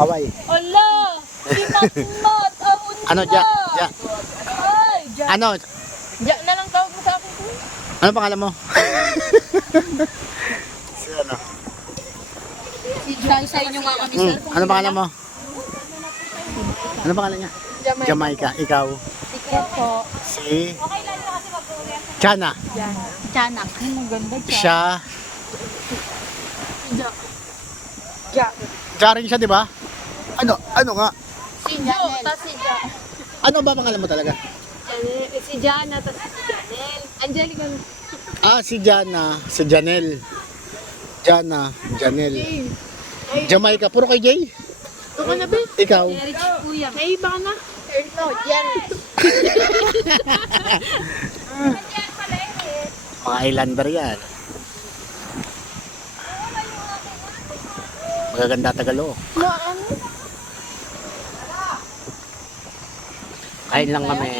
Kaway. Ala! Sinatmat! Ano, Ja? Ja? Ay! Ja! Ano? Ja na lang tawag mo sa akin ko. Ano pangalan mo? Si ano? Sa inyo nga kami, sir. Ano pangalan mo? Ano pangalan niya? Jamaica. Ikaw? Sikat po. Si? Chana. Tiyanak. Ang maganda dyan. Siya. Ja. Ja. Siya rin siya, di ba? Ano nga? Si Janel. Si Ja. Ano ba pangalan mo talaga? Si Jana, tapos si Janel. Angelica. Si Jana. Si Janel. Jana. Janel. Jamaica. Puro kay Jay? Ito ka na ba? Ikaw? Rich Kuya. May iba ka na? No, yan. Mga islander yan. Magaganda Tagalo. Ano? Kain lang kami.